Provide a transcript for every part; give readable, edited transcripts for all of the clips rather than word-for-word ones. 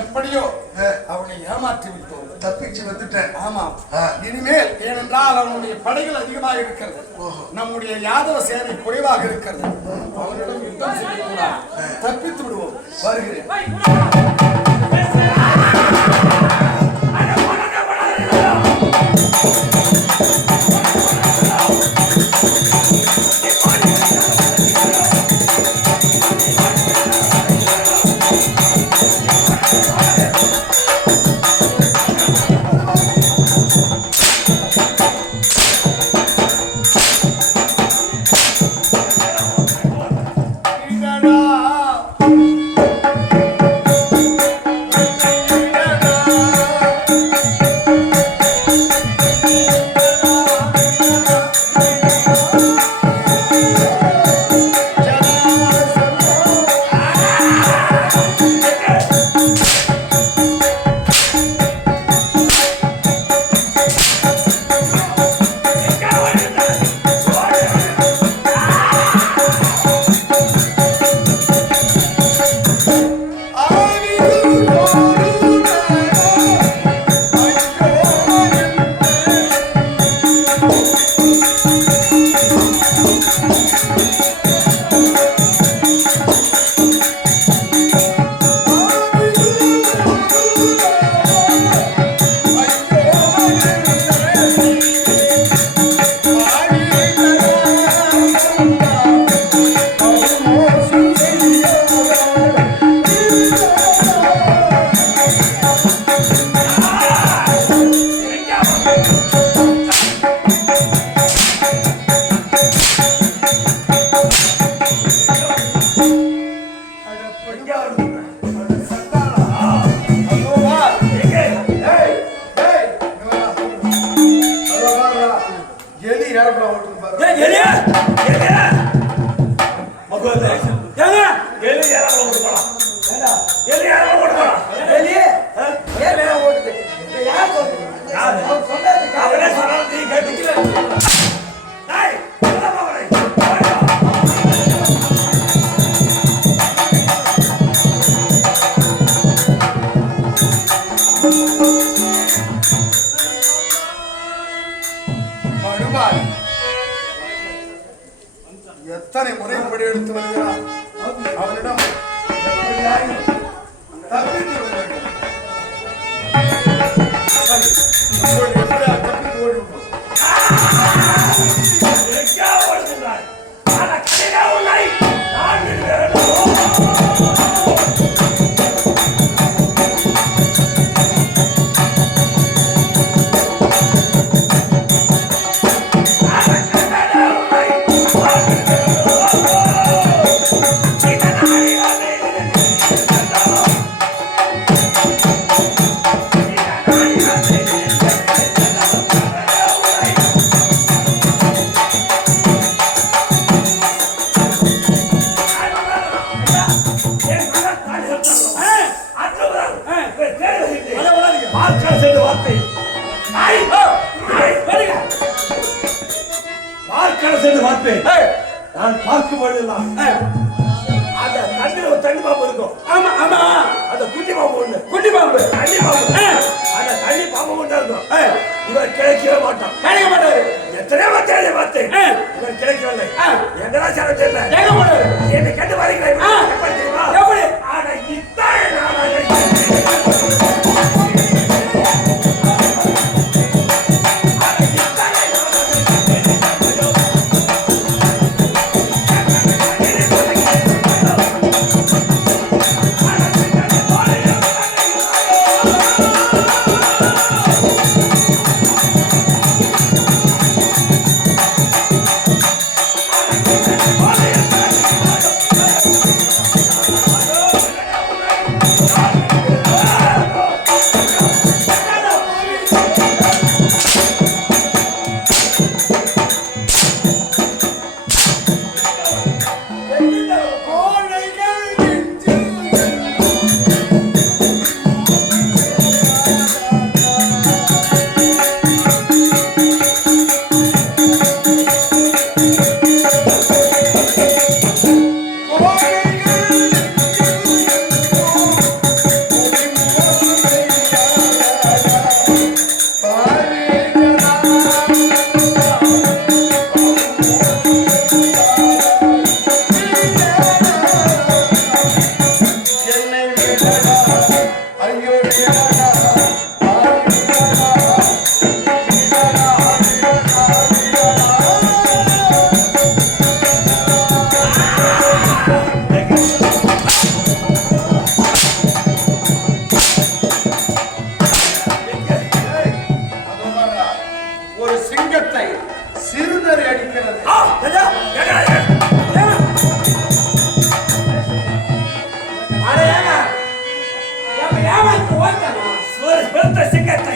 எப்படியோ அவனை ஏமாற்றி விட்டோம், தப்பிச்சு வந்துட்டேன். ஆமா, இனிமேல் ஏனென்றால் அவனுடைய படைகள் அதிகமாக இருக்கிறது, நம்முடைய யாதவ சேனை குறைவாக இருக்கிறது. அவனிடம் யுத்தம் செய்யக்கூடாது, தப்பித்து விடுவோம். வருகிறேன். எத்தனை முறைப்படி எடுத்து வருகிறான். அவனிடம் தப்பித்து விட வேண்டும். நான் பார்க்கும் பொழுதுதான் அந்த தண்ணி பாம்பு இருக்கும். ஆமா ஆமா, அந்த குட்டி பாம்பு ஒண்ணு, குட்டி பாம்பு தண்ணி பாம்பு, அந்த தண்ணி பாம்பு ஒண்ணு இருக்கும். இவர் கிடைக்கவே மாட்டான், கிடைக்க மாட்டாரு. எத்தனையோ தேடி பார்த்தேன், இவர் கிடைக்கவில்லை. எங்கடா சேர தெரியல, எங்க போனாரு என்ன கேட்டு வரீங்களா? பெருத்த சிங்கத்தை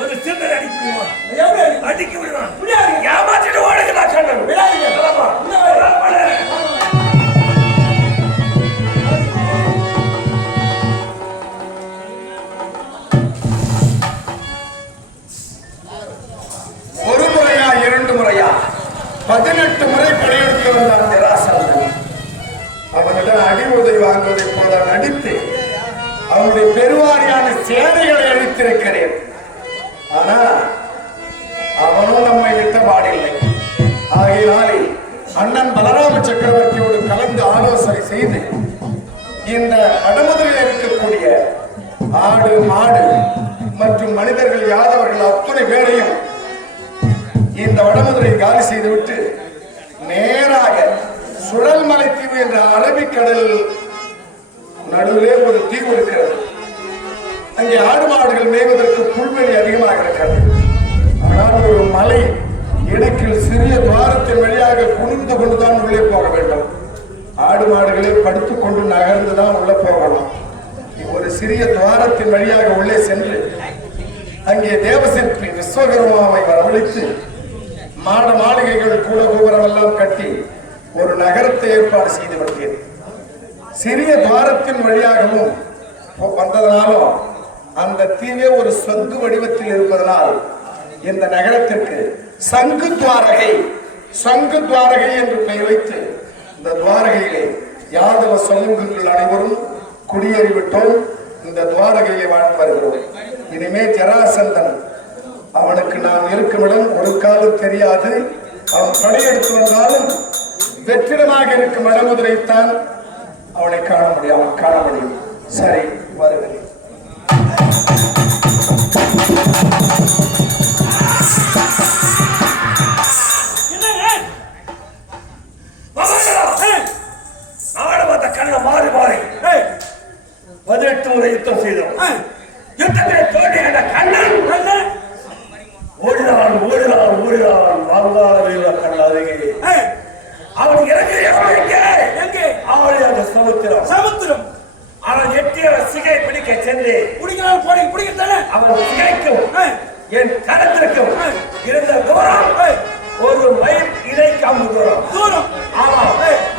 ஒரு சிறுநர் அடிக்க முடியுமா? அடிக்க முடியுமா? ஏமாற்றிட்டு ஓடுகிறா கண்ணன். ஒரு முறையா 2 முறையா 18 முறை படையெடுத்து வந்தான் ஜராசந்தன். அவனிடம் அடி உதை வாங்குவதை போல நடித்து அவனுடைய பெருவாரியான சேனைகளை அழித்திருக்கிறேன். ஆனா அவனும் நம்மை விட்ட பாடில்லை. ஆகையினாலே அண்ணன் பலராம சக்கரவர்த்தியோடு கலந்து ஆலோசனை செய்து இந்த வடமதுரையில் இருக்கக்கூடிய ஆடு மாடு மற்றும் மனிதர்கள் யாதவர்கள் அத்துணை பேரையும் இந்த வடமதுரை காலி செய்துவிட்டு நேராக சுழல்மலை தீவு என்ற அரபிக்கடல் நடுவிலே ஒரு தீவு இருக்கிறது. அங்கே ஆடு மாடுகள் மேய்வதற்கு புல்வெளி அதிகமாக இருக்கிறது. ஆனால் ஒரு மலை இடுக்கில் சிறிய துவாரத்தின் வழியாக குனிந்து கொண்டுதான் உள்ளே போக வேண்டும். ஆடு மாடுகளை படுத்துக் கொண்டு நகர்ந்துதான் உள்ள போகலாம். ஒரு சிறிய துவாரத்தின் வழியாக உள்ளே சென்று அங்கே தேவசிற்பி விஸ்வகர்மாவை வரவழைத்து மாட மாளிகைகள் கூட கோபுரம் எல்லாம் கட்டி ஒரு நகரத்தை ஏற்பாடு செய்து வருகிறது. சிறிய துவாரத்தின் வழியாகவும் வந்ததனாலும் அந்த தீவே ஒரு சொத்து வடிவத்தில் இருப்பதனால் இந்த நகரத்திற்கு சங்கு துவாரகை என்று பெயர் வைத்து இந்த துவாரகையிலே யாதவ சமூகங்கள் அனைவரும் குடியேறிவிட்டோம். இந்த துவாரகையை வாழ்ந்து வருகிறோம். இனிமே ஜராசந்தன் அவனுக்கு நாம் இருக்குமிடம் ஒரு காலம் தெரியாது. அவன் படையெடுத்து வந்தாலும் வெற்றிடமாக இருக்கும் வடமதுரைத்தான் அவனை காண முடியும். சரி, வருகிறேன். மாறி மாறி 18 முறை யுத்தம் செய்தோம். யுத்தத்தில் தோல்வியடைந்த கண்ணன் ஓடினான் வாங்காத வீரர் கண்ணாதே. அவன் எங்கே அவளை அந்த சமுத்திரம் அவன் எட்டிய சிகை பிடிக்க சென்று அவன் சிகைக்கும் என் கரத்திற்கும் இருந்த தூரம் ஒரு மைல் இதை காம்பு தூரம். ஆமாம்,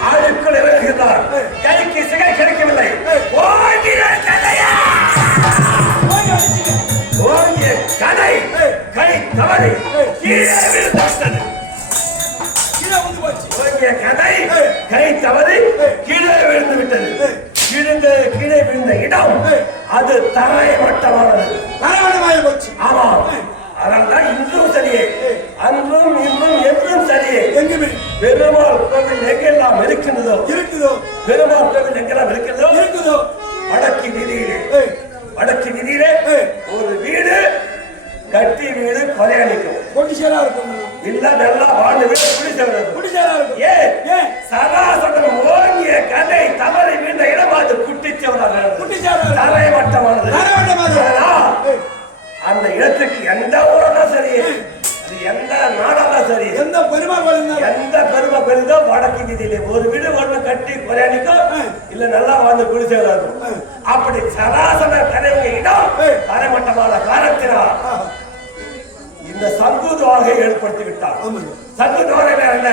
ஆளுக்குள் இறங்குகிறார். கைக்கு சிகை கிடைக்கவில்லை. ஓங்கிய கதை கை தவறி கீழே விழுந்தது. கை தவறி கீழே விழுந்து விட்டது. கீழே விழுந்த இடம் அது தரைமட்டமானது. ஆமாம், அதனால்தான் இன்றும் சரியே, அன்றும் இன்றும் என்றும் சரியே. எங்குமே பெருமாள் கோவில் எங்கெல்லாம் இருக்குதோ பெருமாள் கோவில் எங்கெல்லாம் இருக்குதோ வடக்கு வீதியிலே ஒரு வீடு கட்டி வீடு கொலையடிக்கும். இல்ல நல்லா வாழ்ந்து வீடு குடிசேரா இருக்கும். ஏன் சராசரம் ஓங்கிய கதை தவறி வீழ்ந்த இடம் அது குட்டிச்சவராக தரைமட்டமானது. அந்த இடத்துக்கு எந்த ஊரதான் சரி, எந்த நாடாதான் சரி, எந்த பெருமை பெருந்தோ வடக்கு வீதியிலே ஒரு வீடு ஒண்ணு கட்டி கொலையடிக்கும். இல்ல நல்லா வாழ்ந்து குடிசேரா இருக்கும். அப்படி சராசர கதைங்க இடம் தரைமட்டமான காரணத்தினால் இந்த சங்கு துவாரகை ஏற்படுத்தி விட்டார். சங்கு துவாரகை அல்ல,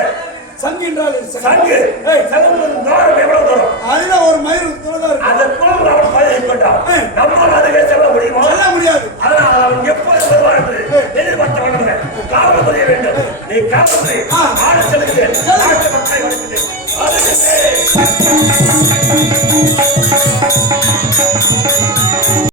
சங்கு என்றால் சங்கு துவாரம் எவ்வளவு தூரம்? அதுதான் ஒரு மைல் தூரம். அதற்குள்ள அவன் பயிர்கொண்டான். நம்மால் அதுவே செல்ல முடியுமா? சொல்ல முடியாது. அதனால் அவன் எப்போது வருவார் என்று எதிர்பார்த்த வேண்டும். காவல் புரிய வேண்டும். நீ காவல் ஆட செல்கிறேன்.